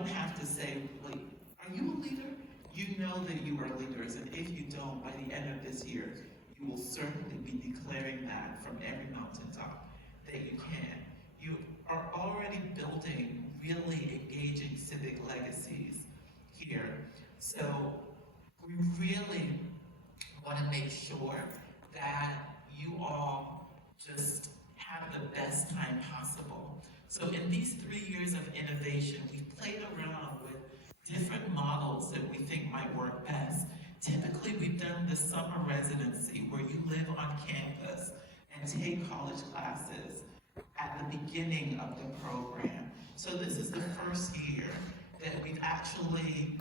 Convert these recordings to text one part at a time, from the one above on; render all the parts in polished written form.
don't have to say, like, are you a leader? You know that you are leaders, and if you don't, by the end of this year, you will certainly be declaring that from every mountaintop that you can. You are already building really engaging civic legacies here. So we really want to make sure that you all just have the best time possible. So in these 3 years of innovation, we've played around with different models that we think might work best. Typically, we've done the summer residency where you live on campus and take college classes at the beginning of the program. So this is the first year that we've actually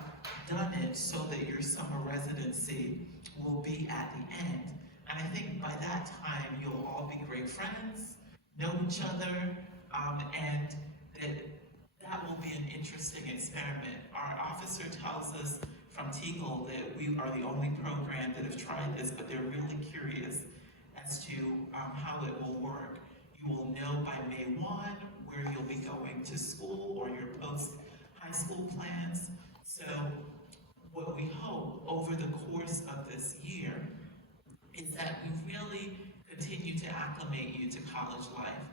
done it so that your summer residency will be at the end. And I think by that time, you'll all be great friends, know each other, and that will be an interesting experiment. Our officer tells us from Teagle that we are the only program that have tried this, but they're really curious as to how it will work. You will know by May 1 where you'll be going to school or your post-high school plans. So what we hope over the course of this year is that we really continue to acclimate you to college life.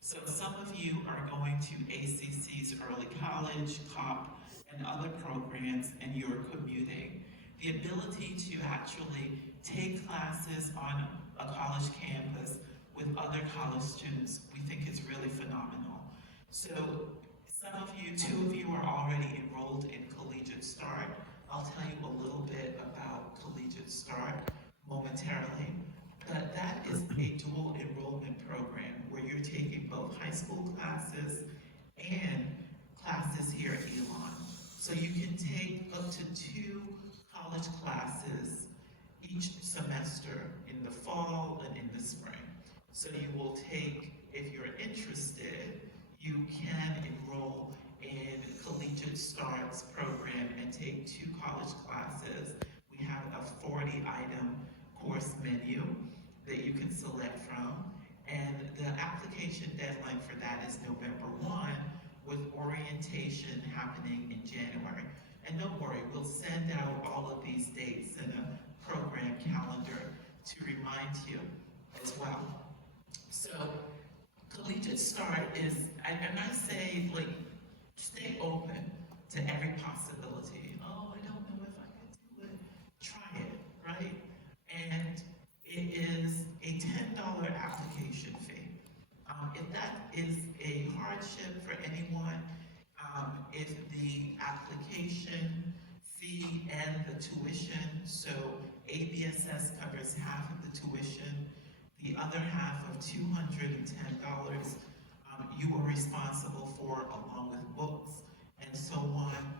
So some of you are going to ACC's early college, COP, and other programs, and you're commuting. The ability to actually take classes on a college campus with other college students, we think is really phenomenal. So some of you, 2 of you are already enrolled in Collegiate Start. I'll tell you a little bit about Collegiate Start momentarily. But that is a dual enrollment program where you're taking both high school classes and classes here at Elon. So you can take up to 2 college classes each semester in the fall and in the spring. So you will take, if you're interested, you can enroll in Collegiate Start's program and take 2 college classes. We have a 40-item course menu that you can select from, and the application deadline for that is November 1, with orientation happening in January. And don't worry, we'll send out all of these dates in a program calendar to remind you as well. So Collegiate Start is, and I say, like, stay open to every possibility. Oh, I don't know if I can do it. Try it, right? And it is a $10 application fee. If that is a hardship for anyone, if the application fee and the tuition, so ABSS covers half of the tuition, the other half of $210, you are responsible for, along with books and so on.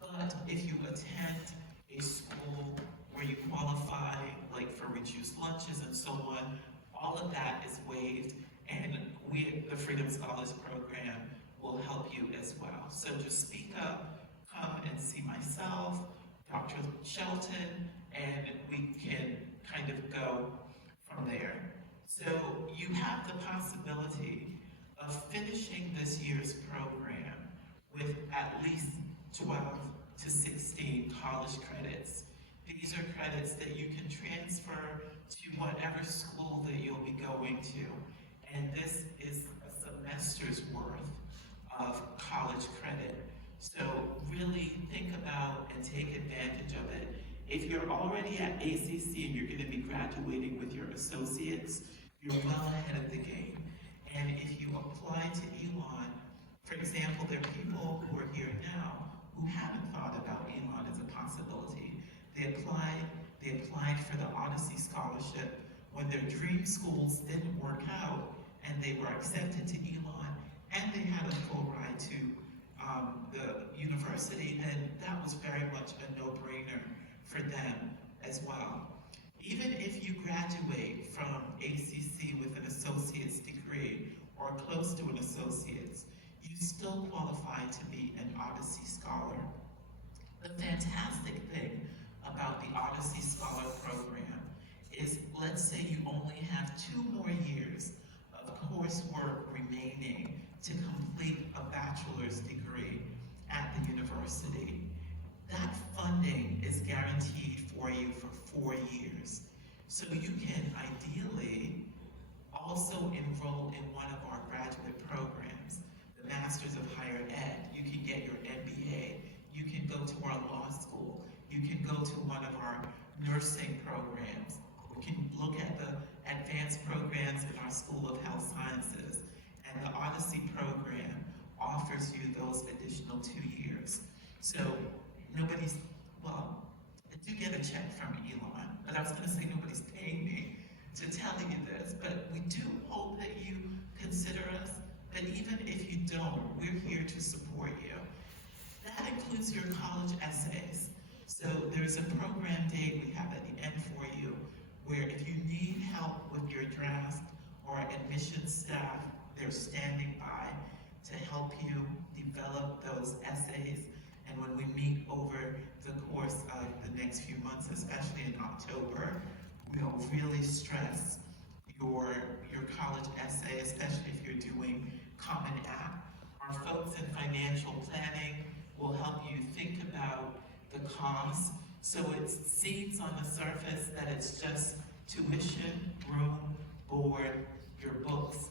But if you attend a school where you qualify, like for reduced lunches and so on, all of that is waived, and we, the Freedom Scholars Program, will help you as well. So just speak up, come and see myself, Dr. Shelton, and we can kind of go from there. So you have the possibility of finishing this year's program with at least 12 to 16 college credits. These are credits that you can transfer to whatever school that you'll be going to. And this is a semester's worth of college credit. So really think about and take advantage of it. If you're already at ACC and you're going to be graduating with your associates, you're well ahead of the game. And if you apply to Elon, for example, there are people who are here now who haven't thought about Elon as a possibility. They applied for the Odyssey Scholarship when their dream schools didn't work out, and they were accepted to Elon, and they had a full ride to the university, and that was very much a no-brainer for them as well. Even if you graduate from ACC with an associate's degree or close to an associate's, you still qualify to be an Odyssey Scholar. The fantastic thing about the Odyssey Scholar program is, let's say you only have 2 more years of coursework remaining to complete a bachelor's degree at the university. university, that funding is guaranteed for you for 4 years. So you can ideally also enroll in one of our graduate programs, the Masters of Higher Ed. You can get your MBA. You can go to our law school. You can go to one of our nursing programs. You can look at the advanced programs in our School of Health Sciences. And the Odyssey program offers you those additional 2 years. So well, I do get a check from Elon, but I was going to say nobody's paying me to tell you this, but we do hope that you consider us. But even if you don't, we're here to support you. That includes your college essays. So there's a program date we have at the end for you, where if you need help with your draft or admissions staff, they're standing by to help you develop those essays. And when we meet over the course of the next few months, especially in October, we'll really stress your college essay, especially if you're doing Common App. Our folks in financial planning will help you think about the costs. So it seems on the surface that it's just tuition, room, board, your books,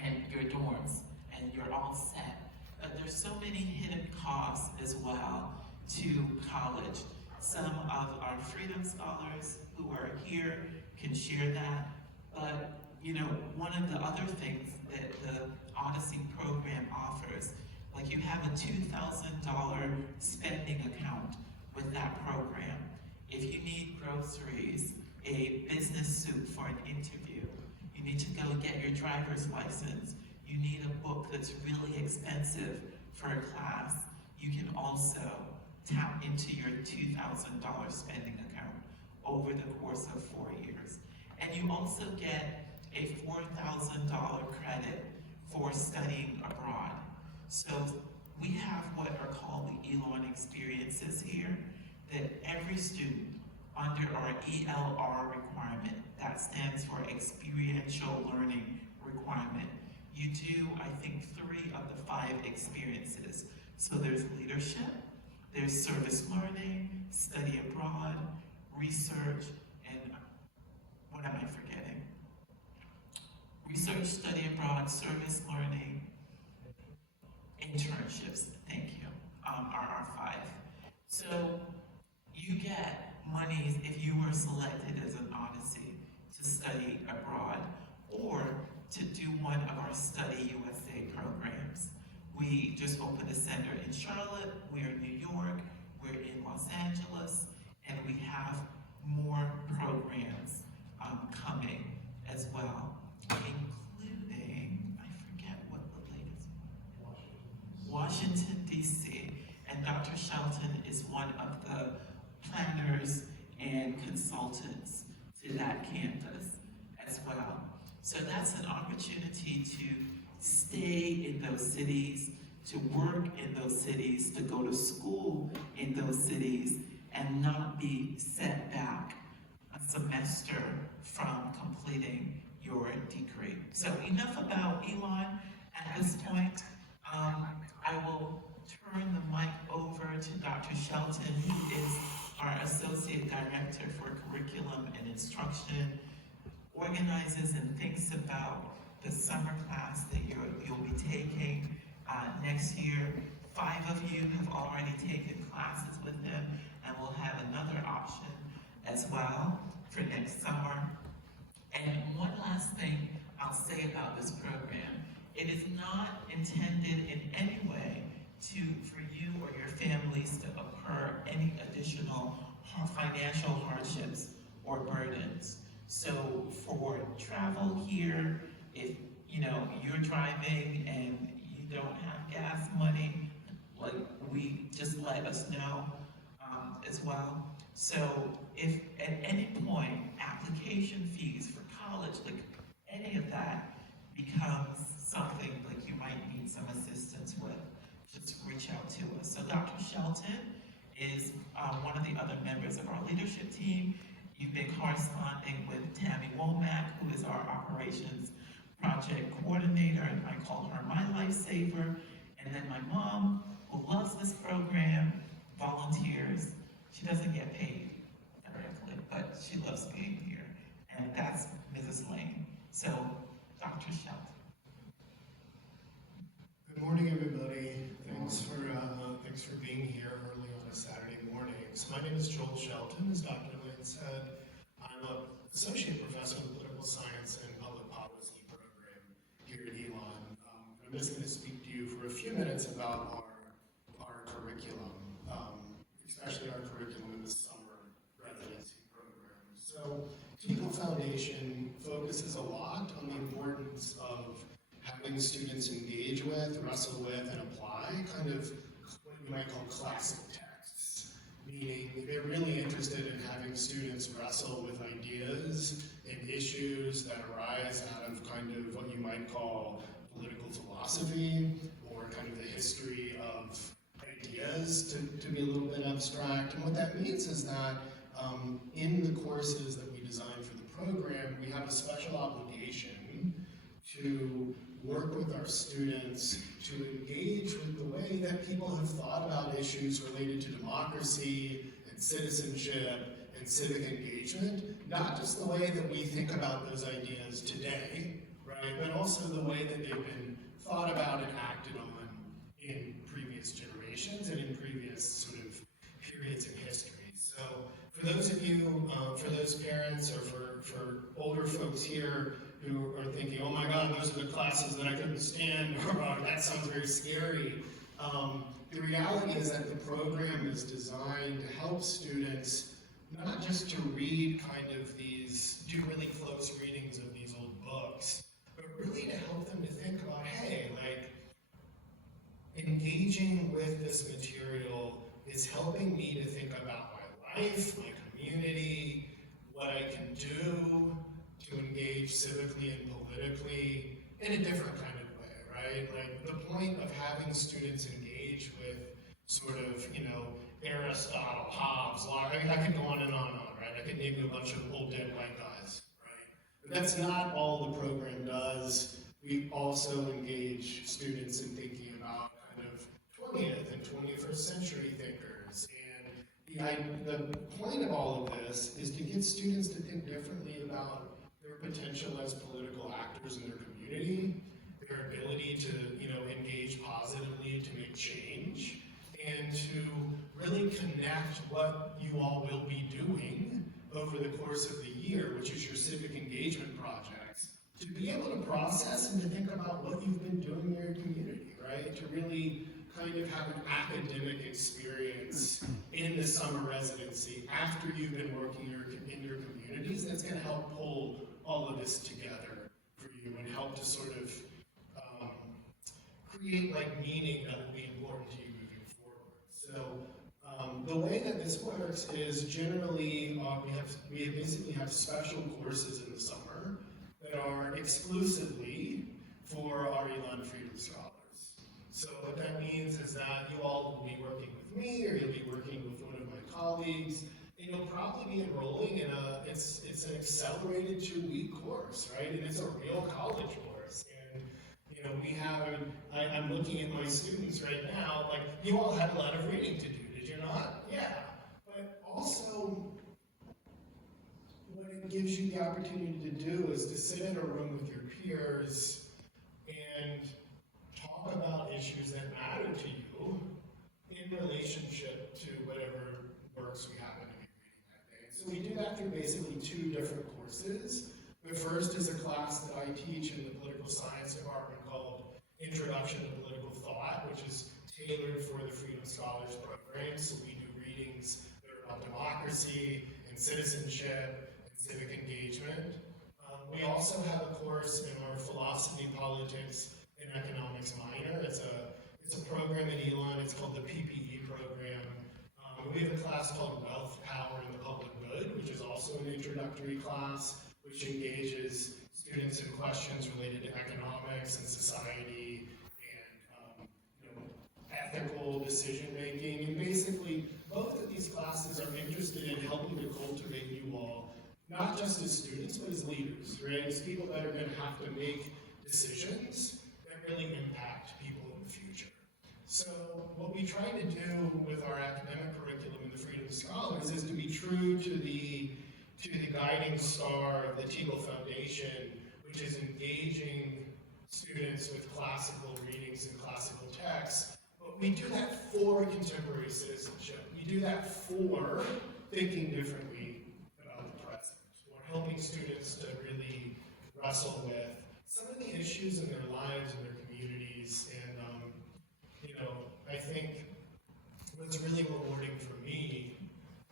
and your dorms, and you're all set. But there's so many hidden costs as well to college. Some of our Freedom Scholars who are here can share that. But, one of the other things that the Odyssey program offers, like you have a $2,000 spending account with that program. If you need groceries, a business suit for an interview, you need to go get your driver's license, you need a book that's really expensive for a class, you can also tap into your $2,000 spending account over the course of 4 years. And you also get a $4,000 credit for studying abroad. So we have what are called the Elon experiences here, that every student under our ELR requirement, that stands for experiential learning requirement, you do, I think, 3 of the 5 experiences. So there's leadership, there's service learning, study abroad, research, and what am I forgetting? Research, study abroad, service learning, internships, thank you, are our 5. So you get monies if you were selected as an Odyssey to study abroad or to do one of our Study USA programs. We just opened a center in Charlotte, we're in New York, we're in Los Angeles, and we have more programs coming as well, including, I forget what the latest one, Washington, D.C., and Dr. Shelton is one of the planners and consultants to that campus as well. So that's an opportunity to stay in those cities, to work in those cities, to go to school in those cities, and not be set back a semester from completing your degree. So enough about Elon at this point. I will turn the mic over to Dr. Shelton, who is our Associate Director for Curriculum and Instruction, organizes and thinks about the summer class that you'll be taking next year. 5 of you have already taken classes with him, and we'll have another option as well for next summer. And one last thing I'll say about this program, it is not intended in any way for you or your families to incur any additional financial hardships or burdens. So for travel here, if you're driving and you don't have gas money, we just let us know as well. So if at any point application fees for college, any of that becomes something you might need some assistance with, just reach out to us. So Dr. Shelton is one of the other members of our leadership team. You've been corresponding with Tammy Womack, who is our operations project coordinator, and I call her my lifesaver. And then my mom, who loves this program, volunteers. She doesn't get paid directly, but she loves being here. And that's Mrs. Lane. So, Dr. Shelton. Good morning, everybody. Thanks for being here early on a Saturday morning. So my name is Joel Shelton. As Dr. Lynn said, I'm an associate professor in the political science and public policy program here at Elon. I'm just going to speak to you for a few minutes about our curriculum, especially our curriculum in the summer residency program. So, Eagle Foundation focuses a lot on the importance of having students engage with, wrestle with, and apply kind of what you might call classic texts, meaning they're really interested in having students wrestle with ideas and issues that arise out of kind of what you might call political philosophy or kind of the history of ideas, to be a little bit abstract. And what that means is that in the courses that we design for the program, we have a special obligation to work with our students to engage with the way that people have thought about issues related to democracy and citizenship and civic engagement, not just the way that we think about those ideas today, right, but also the way that they've been thought about and acted on in previous generations and in previous sort of periods in history. So for those of you, for those parents or for older folks here who are thinking, oh my God, those are the classes that I couldn't stand, or that sounds very scary. The reality is that the program is designed to help students not just to read do really close readings of these old books, but really to help them to think about, hey, like, engaging with this material is helping me to think about my life, my community, what I can do to engage civically and politically in a different kind of way, right? Like the point of having students engage with sort of, Aristotle, Hobbes, Locke, I could go on and on, right? I could name you a bunch of old dead white guys, right? But that's not all the program does. We also engage students in thinking about kind of 20th and 21st century thinkers. And the point of all of this is to get students to think differently about their potential as political actors in their community, their ability to, engage positively to make change, and to really connect what you all will be doing over the course of the year, which is your civic engagement projects, to be able to process and to think about what you've been doing in your community, right? To really kind of have an academic experience in the summer residency after you've been working in your communities. That's going to help pull all of this together for you and help to sort of create meaning that will be important to you moving forward. So the way that this works is generally we basically have special courses in the summer that are exclusively for our Elon Freedom Scholars. So what that means is that you all will be working with me, or you'll be working with one of my colleagues, and you'll probably be enrolling in it's an accelerated 2-week course, right? And it's a real college course. And I'm looking at my students right now, you all had a lot of reading to do, did you not? Yeah. But also, what it gives you the opportunity to do is to sit in a room with your peers and talk about issues that matter to you in relationship to whatever works we happen to be reading that day. So we do that through basically 2 different courses. The first is a class that I teach in the political science department called Introduction to Political Thought, which is tailored for the Freedom Scholars program. So we do readings that are about democracy and citizenship and civic engagement. We also have a course in our philosophy, politics, and economics minor. It's a program at Elon. It's called the PPE program. We have a class called Wealth, Power, and the Public Good, which is also an introductory class, which engages students in questions related to economics and society and ethical decision making. And basically, both of these classes are interested in helping to cultivate you all, not just as students, but as leaders, right? As people that are going to have to make decisions that really impact people in the future. So what we try to do with our academic curriculum in the Freedom Scholars is to be true to the guiding star of the Teagle Foundation, which is engaging students with classical readings and classical texts. But we do that for contemporary citizenship. We do that for thinking differently about the present. We're helping students to really wrestle with some of the issues in their lives and their communities. And, I think what's really rewarding for me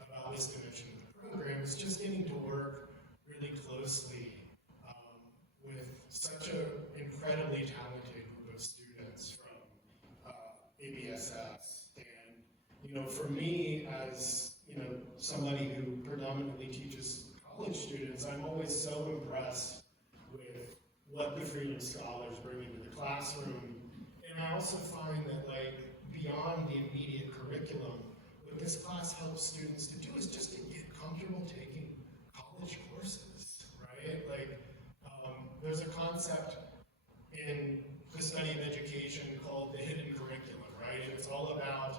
about this dimension of the program is just getting to work really closely with such an incredibly talented group of students from ABSS. And, for me, as, somebody who predominantly teaches college students, I'm always so impressed with what the Freedom Scholars bring into the classroom. And I also find that, beyond the immediate curriculum, what this class helps students to do is just to get comfortable taking college courses, right? There's a concept in the study of education called the hidden curriculum, right? And it's all about,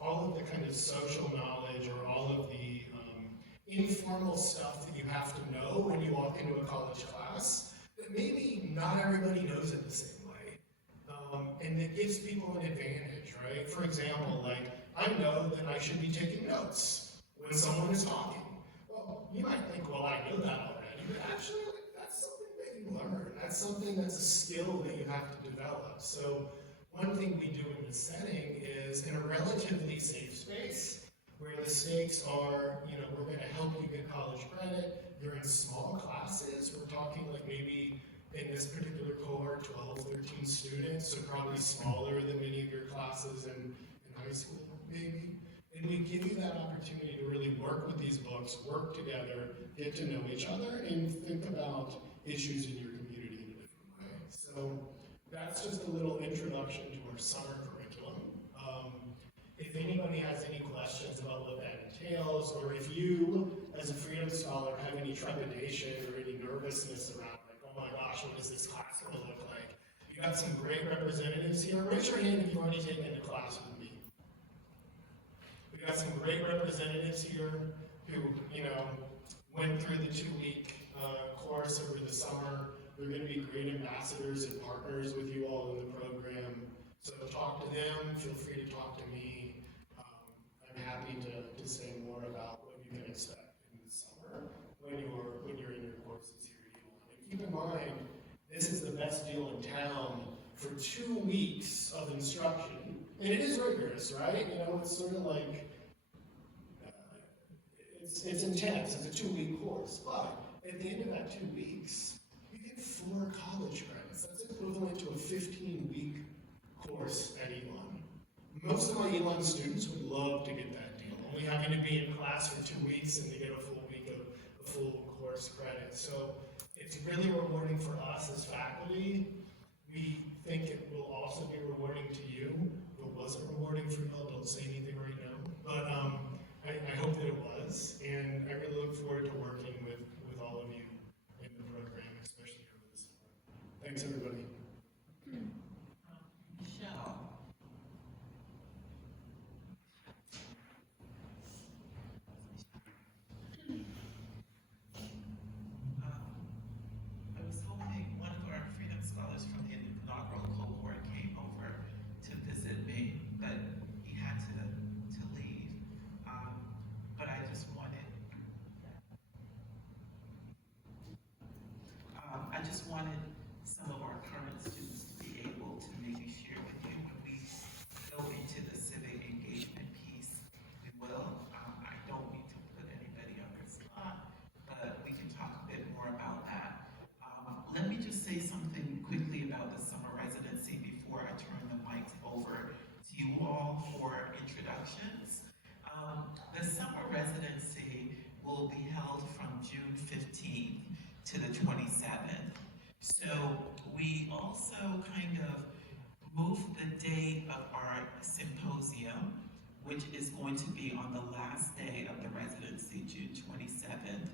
all of the kind of social knowledge or all of the informal stuff that you have to know when you walk into a college class that maybe not everybody knows it the same way. And it gives people an advantage, right? For example, I know that I should be taking notes when someone is talking. Well, you might think, well, I know that already, but actually, that's something that you learn. That's something that's a skill that you have to develop. So one thing we do in this setting is in a relatively safe space where the stakes are, we're going to help you get college credit. You're in small classes. We're talking maybe in this particular cohort, 12, 13 students, so probably smaller than many of your classes in high school, maybe. And we give you that opportunity to really work with these books, work together, get to know each other, and think about issues in your community in a different way. So that's just a little introduction to our summer curriculum. If anybody has any questions about what that entails, or if you, as a Freedom Scholar, have any trepidation or any nervousness around, oh my gosh, what is this class going to look like? You got some great representatives here. Raise your hand if you've already taken a class with me. We got some great representatives here who, went through the 2-week course over the summer. They're going to be great ambassadors and partners with you all in the program. So talk to them. Feel free to talk to me. I'm happy to say more about what you can expect in the summer when you're in your courses here at Elon. And keep in mind, this is the best deal in town for 2 weeks of instruction. And it is rigorous, right? It's sort of it's intense. It's a 2-week course. But at the end of that 2 weeks, you get 4 college credits. That's equivalent to a 15-week course at Elon. Most of my Elon students would love to get that deal, only having to be in class for 2 weeks and to get a full week of a full course credit. So it's really rewarding for us as faculty. We think it will also be rewarding to you. If it wasn't rewarding for you all, don't say anything right now. But I hope that it was, and I really look forward to working with all of you in the program, especially over the summer. Thanks, everybody. Michelle. I was hoping one of our Freedom Scholars from the inaugural cohort came over to visit me, but he had to leave. But I just wanted some of our current students to be able to maybe share with you when we go into the civic engagement piece. We will. I don't need to put anybody on the spot, but we can talk a bit more about that. Let me just say something quickly about the summer residency before I turn the mic over to you all for introductions. The summer residency will be held from June 15th to the 27th. So we also kind of moved the date of our symposium, which is going to be on the last day of the residency, June 27th,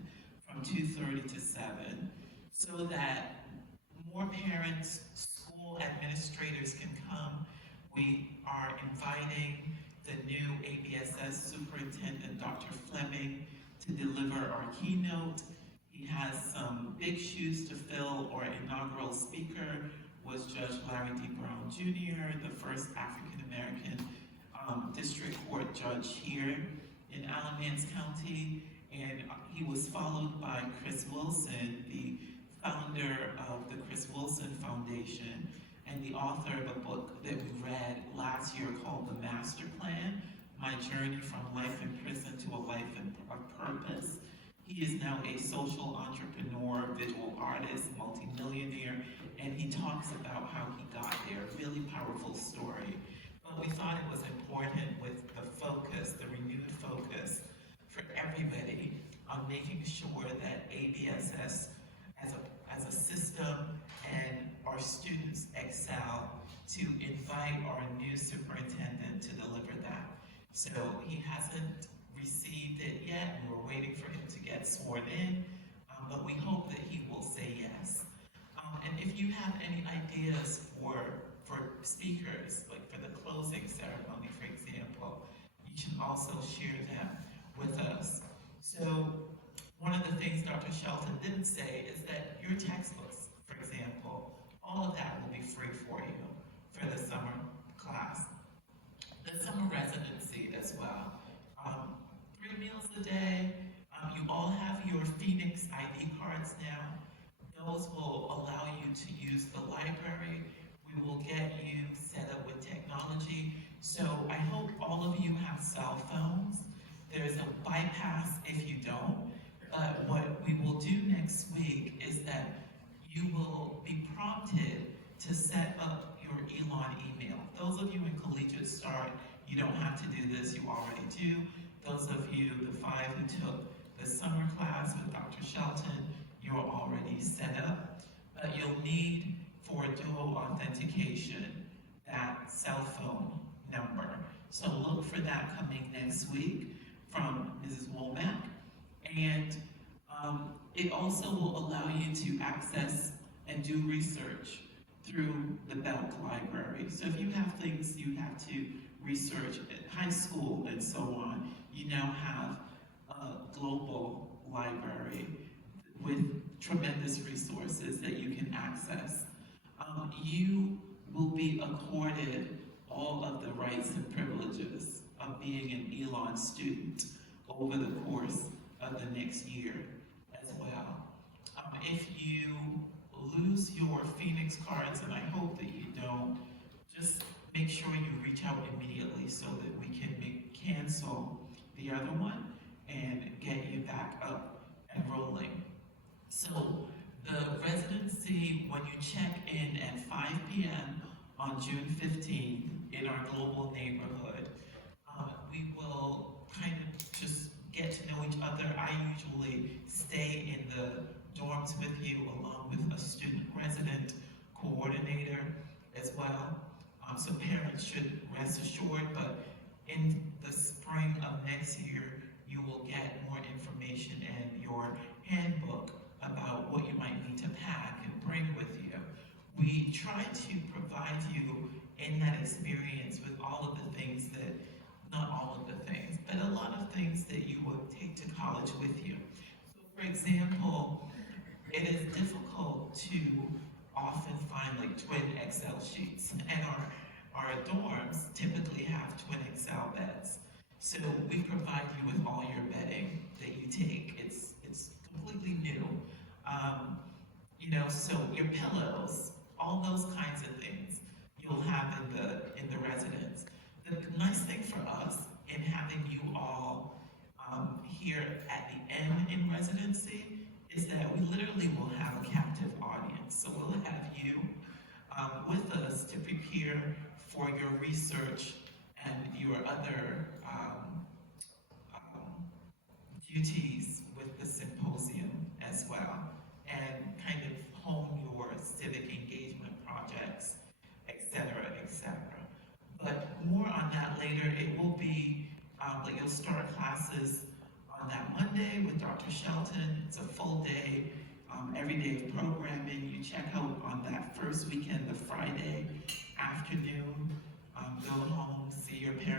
from 2:30 to 7, so that more parents, school administrators can come. We are inviting having the new ABSS Superintendent, Dr. Fleming, to deliver our keynote. He has some big shoes to fill. Our inaugural speaker was Judge Larry D. Brown Jr., the first African-American district court judge here in Alamance County, and he was followed by Chris Wilson, the founder of the Chris Wilson Foundation, and the author of a book that we read last year called The Master Plan, My Journey from Life in Prison to a Life of Purpose. He is now a social entrepreneur, visual artist, multimillionaire, and he talks about how he got there. Really powerful story. But we thought it was important with the focus, the renewed focus for everybody on making sure that ABSS as a system and our students excel, to invite our new superintendent to deliver that. So he hasn't received it yet, and we're waiting for him to get sworn in, but we hope that he will say yes. And if you have any ideas for speakers, like for the closing ceremony, for example, you should also share them with us. So one of the things Dr. Shelton didn't say is that your textbooks, for example, all of that will be free for you for the summer class. The summer residency as well. 3 meals a day. You all have your Phoenix ID cards now. Those will allow you to use the library. We will get you set up with technology. So I hope all of you have cell phones. There's a bypass if you don't. But what we will do next week is that you will be prompted to set up your Elon email. Those of you in Collegiate Start, you don't have to do this, you already do. Those of you, the 5 who took the summer class with Dr. Shelton, you're already set up. But you'll need, for dual authentication, that cell phone number. So look for that coming next week from Mrs. Womack. And it also will allow you to access and do research through the Belk Library. So if you have things you have to research at high school and so on, you now have a global library with tremendous resources that you can access. You will be accorded all of the rights and privileges of being an Elon student over the course of the next year as well. If you lose your Phoenix cards, and I hope that you don't, just make sure you reach out immediately so that we can cancel the other one and get you back up and rolling. So the residency, when you check in at 5 p.m. on June 15th in our global neighborhood, we will kind of just get to know each other. I usually stay in the dorms with you along with a student resident coordinator as well. So parents should rest assured, but in the spring of next year, you will get more information in your handbook about what you might need to pack and bring with you. We try to provide you in that experience with all of the things that, not all of the things, but a lot of things that you would take to college with you. So for example, it is difficult to often find like twin Excel sheets, and our dorms typically have twin Excel beds. So we provide you with all your bedding that you take. It's completely new. So your pillows, all those kinds of things you'll have in the residence. The nice thing for us in having you all here at the end in residency is that we literally will have a captive audience. So we'll have you with us to prepare for your research and your other duties with the symposium as well, and kind of hone your civic engagement projects, etc., etc. But more on that later. It will be that you'll start classes on that Monday with Dr. Shelton. It's a full day, every day of programming. You check out on that first weekend, the Friday afternoon, go home, see your parents.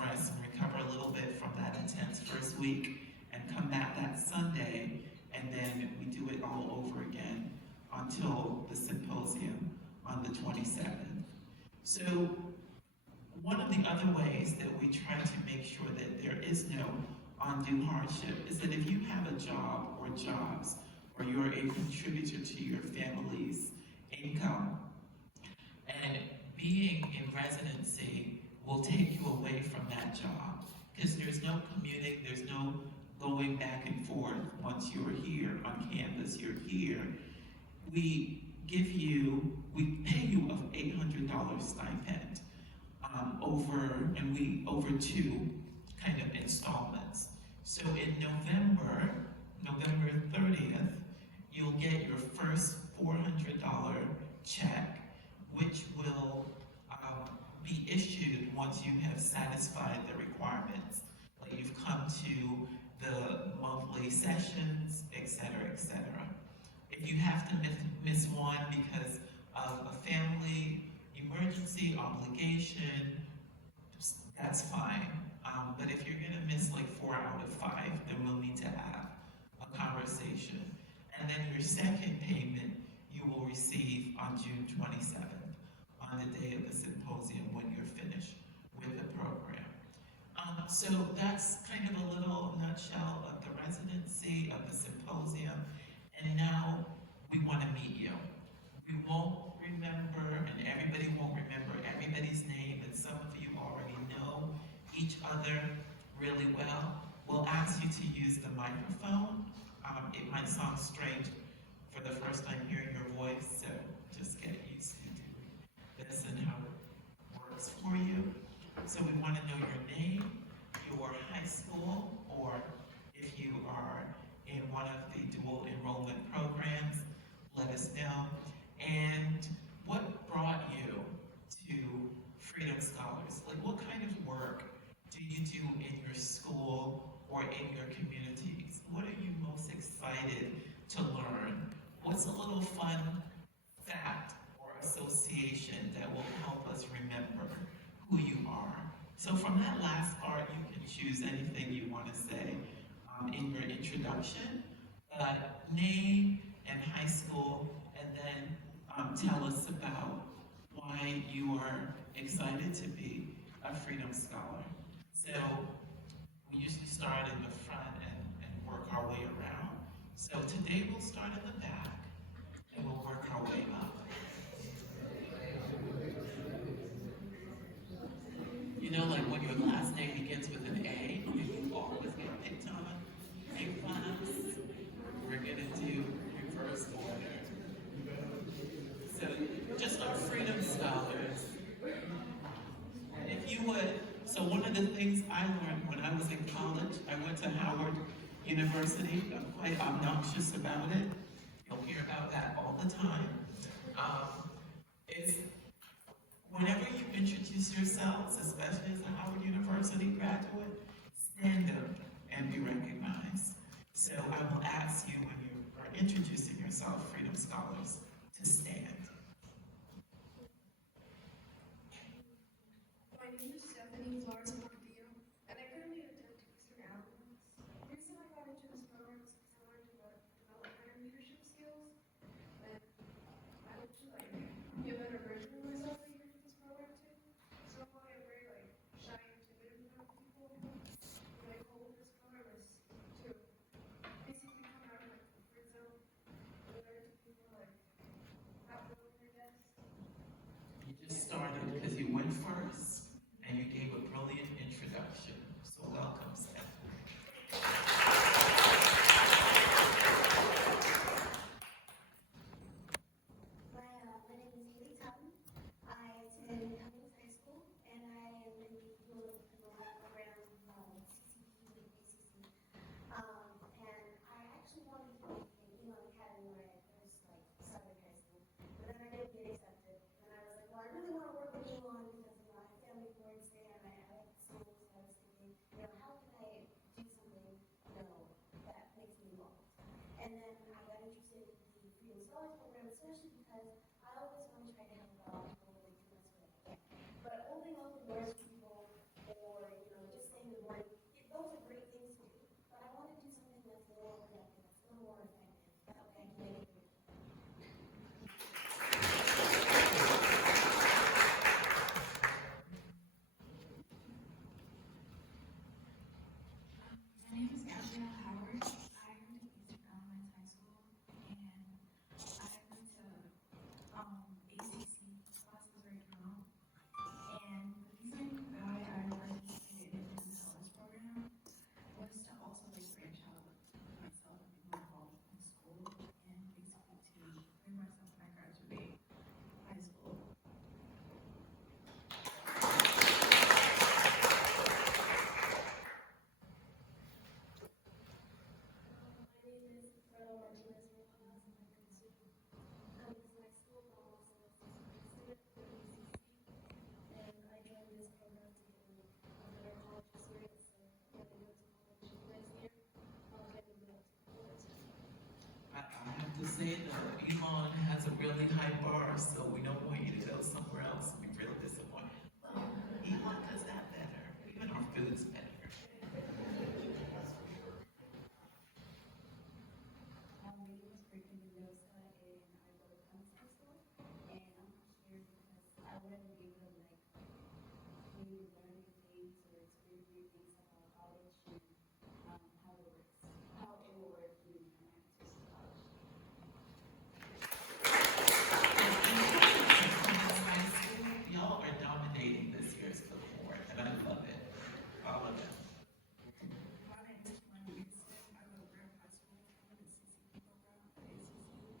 some rest and recover a little bit from that intense first week and come back that Sunday, and then we do it all over again until the symposium on the 27th. So one of the other ways that we try to make sure that there is no undue hardship is that if you have a job or jobs, or you're a contributor to your family's income, and being in residency will take you away from that job, because there's no commuting, there's no going back and forth. Once you're here on campus, you're here. We pay you an $800 stipend over two kind of installments. So in November 30th, you'll get your first $400 check, which will be issued once you have satisfied the requirements. Like you've come to the monthly sessions, etc., etc. If you have to miss one because of a family emergency, obligation, that's fine. But if you're gonna miss like 4 out of 5, then we'll need to have a conversation. And then your second payment you will receive on June 27th, on the day of the symposium when you're finished with the program. So that's kind of a little nutshell of the residency, of the symposium, and now we want to meet you. We won't remember, and everybody won't remember everybody's name, and some of you already know each other really well. We'll ask you to use the microphone. It might sound strange for the first time hearing your voice, so just get used to doing this and how it works for you. So we want to know your name, your high school, or if you are in one of the dual enrollment programs, let us know. And what brought you to Freedom Scholars? Like, what kind of work do you do in your school or in your communities? What are you most excited to learn? What's a little fun fact or association that will help us remember who you are? So from that last part, you can choose anything you want to say in your introduction, name and high school, and then tell us about why you are excited to be a Freedom Scholar. So we usually start in the front and work our way around. So today we'll start in the back and we'll work our way up. You know, like when your last name begins with an A, you always get picked on in class. We're gonna do reverse order. So just our Freedom Scholars. If you would, so one of the things I learned when I was in college, I went to Howard University. I'm quite obnoxious about it. You'll hear about that all the time. Is whenever you introduce yourselves, especially as a Howard University graduate, stand up and be recognized. So I will ask you when you are introducing yourself, Freedom Scholars, to stand. My name is Stephanie Flores Portillo, and I currently attend Eastern Alabama. The reason I got into this program is because I wanted to develop better leadership skills, and I hope to be a better version of myself that year for this program too. So I'm very shy and timid in front of people. My goal with this program is to basically come out of my comfort zone and learn to be more outgoing, I guess. You just started because you went first and you gave a brilliant to say that Elon has a really high bar, so we don't want you to go somewhere else and be real disappointed. No, Elon does that better. Even our food's better. My name is Brittany Mendoza, and I go to Cummings High School. And I'm here because I wanted to be able to maybe learn new things or experience new things about college and how it works, how it will work when I access to college. High school, y'all are dominating this year's cohort, and I love it. All of it. My name is Kiana Peterson. I go to Graham High School. I'm in the CCP program at ACC.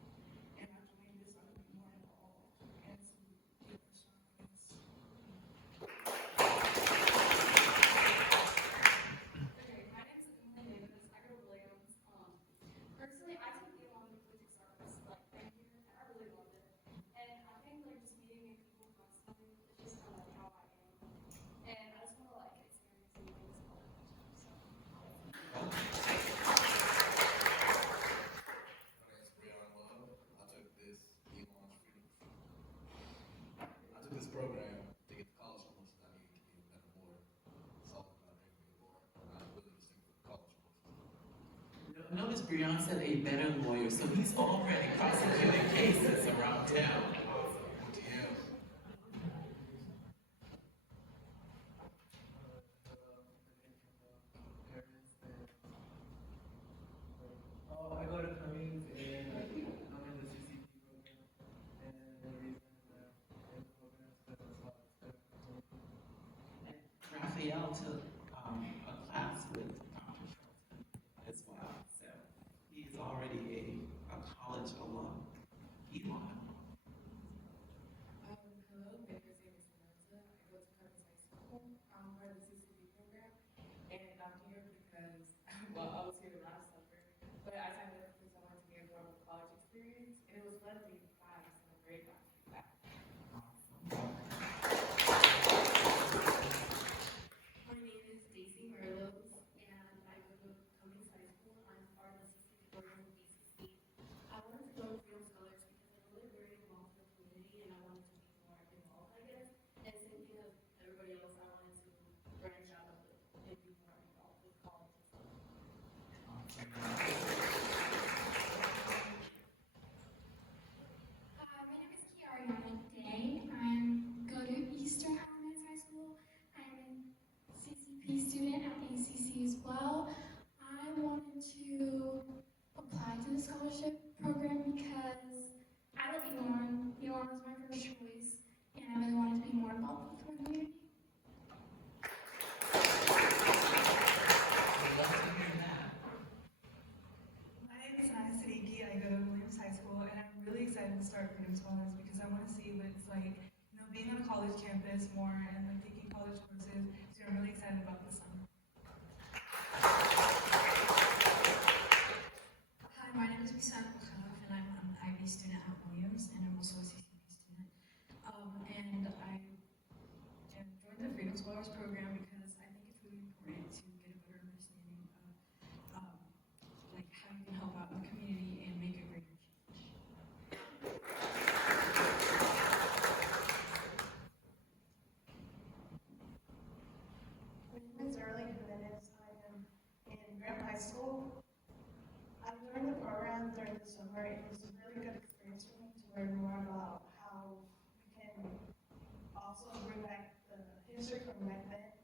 And I joined this so I can be more involved and to be a person, I guess. Okay, my name is Emily Davis. I go to Williams. Personally, I took Elon Linguistic Service like 3 years, and I really loved it. And I think like just meeting new people constantly is just kind of like how I am. And I just want to like experience new things in college. So. My name is Brian Love. I took this Elon's Freedom. I took this program to get the college courses I needed to be a better lawyer. It's all about making me a lawyer. I really just think the college courses. Notice Breon said a better lawyer, so he's already prosecuting cases around town. Yeah. I go to Cummings and I'm in the CCP program. And the reason that I'm in the program is because it's a lot better. Raphael took a class with Dr. Shelton as well, so he's already a college alum. Elon. Hello, my name is Amy Mendoza. I go to Cummings High School. I'm part of the CCP program. And I'm here because, well, I was here last summer. But I signed up because I wanted to get more of a college experience. And it was fun to be back, so I'm very glad to be back. My name is Daisy Merlos, and I go to Cummings High School. I'm part of the CCP program with BCC. I wanted to go to Freedom Scholars because I know they're very involved in the community, and I wanted to be more involved, I guess. And same thing as everybody else, I wanted to branch out a bit and be more involved with college and stuff. Hi, my name is Kiariana Day. I go to Eastern Elements High School. I'm a CCP student at ACC as well. I wanted to apply to the scholarship program because I love Elon. Elon was my first choice, and I really wanted to be more involved with the community. I'd love to hear that. My name is Nana Siddiqui. I go to Williams High School, and I'm really excited to start Freedom Scholars because I want to see what it's like, being on a college campus more and like taking college courses. So I'm really excited about this summer. Hi, my name is Bisan Khalaf, and I'm an IB student at Williams, and I'm also a CCP student. And I joined the Freedom Scholars program because I think it's really important to get a better understanding of like how you can help out in the community and make a greater change. My name is Early Jimenez. I am in Graham High School. I joined the program during the summer. It was a really good experience for me to learn more about how we can also bring back the history from back then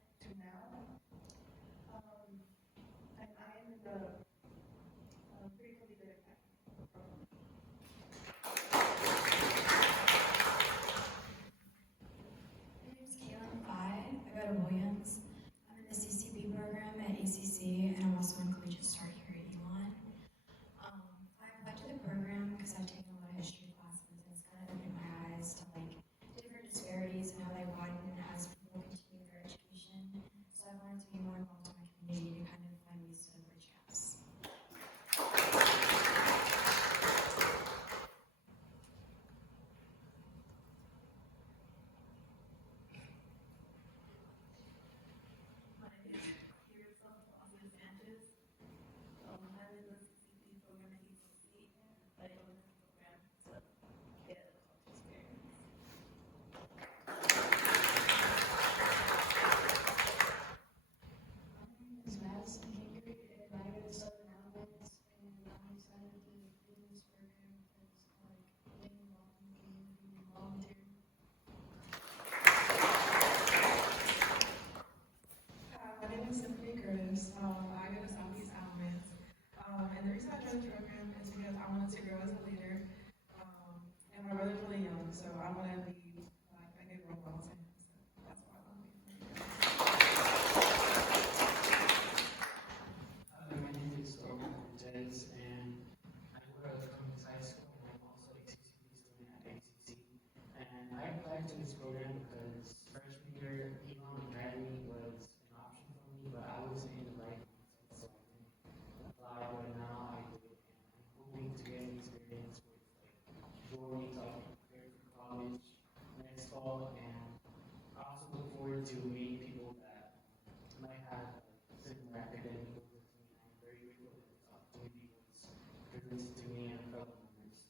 forward to meeting people that might have similar academic goals as me. I'm very grateful that this opportunity was presented to me and fellow members.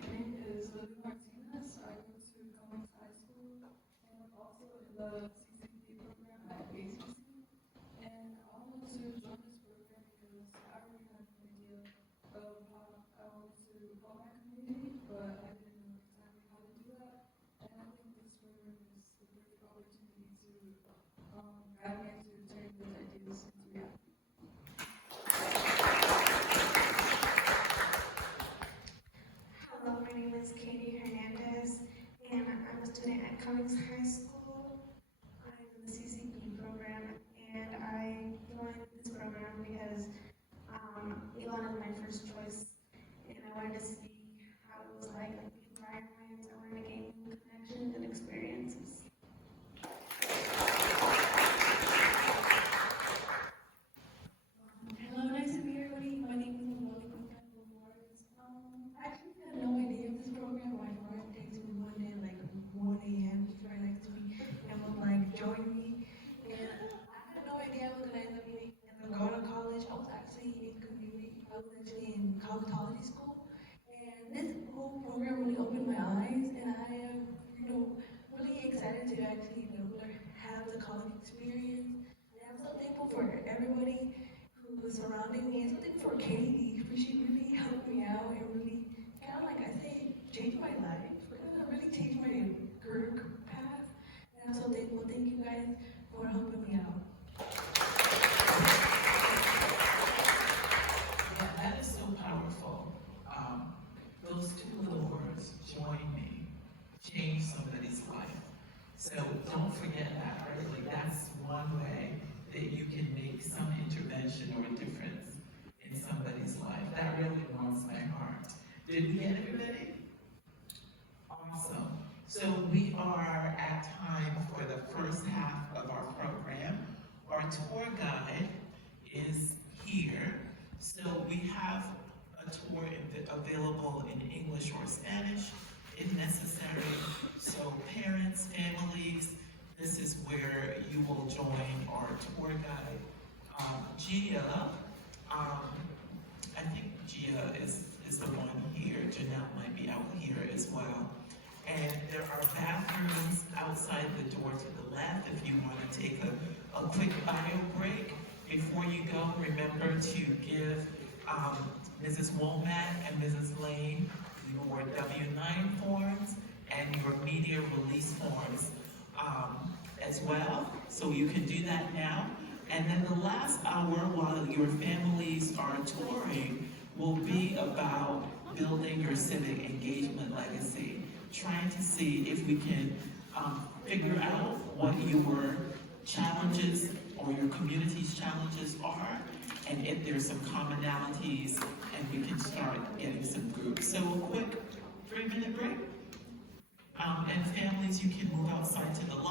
My name is Lily Martinez. I go to Cummings High School, and I'm also in the CCP program at ACC. And I wanted to join this program because I already had an idea of how I wanted to help my community, but I didn't know exactly how to do that. And I think this program is the perfect opportunity to guide me into turning those ideas into reality. Hello, my name is Katie Hernandez, and I'm a student at Cummings High School. I'm in the CCP program, and I joined this program because Elon is my first choice, and I wanted to see how it was like the environment. I wanted to gain new connections and experiences. Hello, nice to meet everybody. My name is Melody I actually had no idea of this program. My friend texted me one day, like 1 a.m. She's right next to me, and was like, join me. And I had no idea I was gonna end up going to college. I was actually in community. I was actually in cosmetology school, and this whole program really opened my eyes. And I am, really excited to actually, have the college experience. And I'm so thankful for everybody who was surrounding me, and so thankful for Katie, for she really helped me out and really, kind of like I say, changed my life. Really changed my career path. And I'm so thankful. Thank you guys for helping me out. Yeah, that is so powerful. Those two little words, join me, change somebody's life. So don't forget that, right? Like that's one way that you can make some intervention or difference in somebody's life. That really warms my heart. Did we get everybody? Awesome. So we are at time for the first half of our program. Our tour guide is here. So we have a tour available in English or Spanish if necessary. So parents, families, this is where you will join our tour guide. Gia, I think Gia is the one here. Janelle might be out here as well. And there are bathrooms outside the door to the left if you want to take a quick bio break. Before you go, remember to give Mrs. Womack and Mrs. Lane your W-9 forms and your media release forms as well. So you can do that now. And then the last hour while your families are touring will be about building your civic engagement legacy, trying to see if we can figure out what your challenges or your community's challenges are, and if there's some commonalities, and we can start getting some groups. So a quick 3-minute break. And families, you can move outside to the lobby.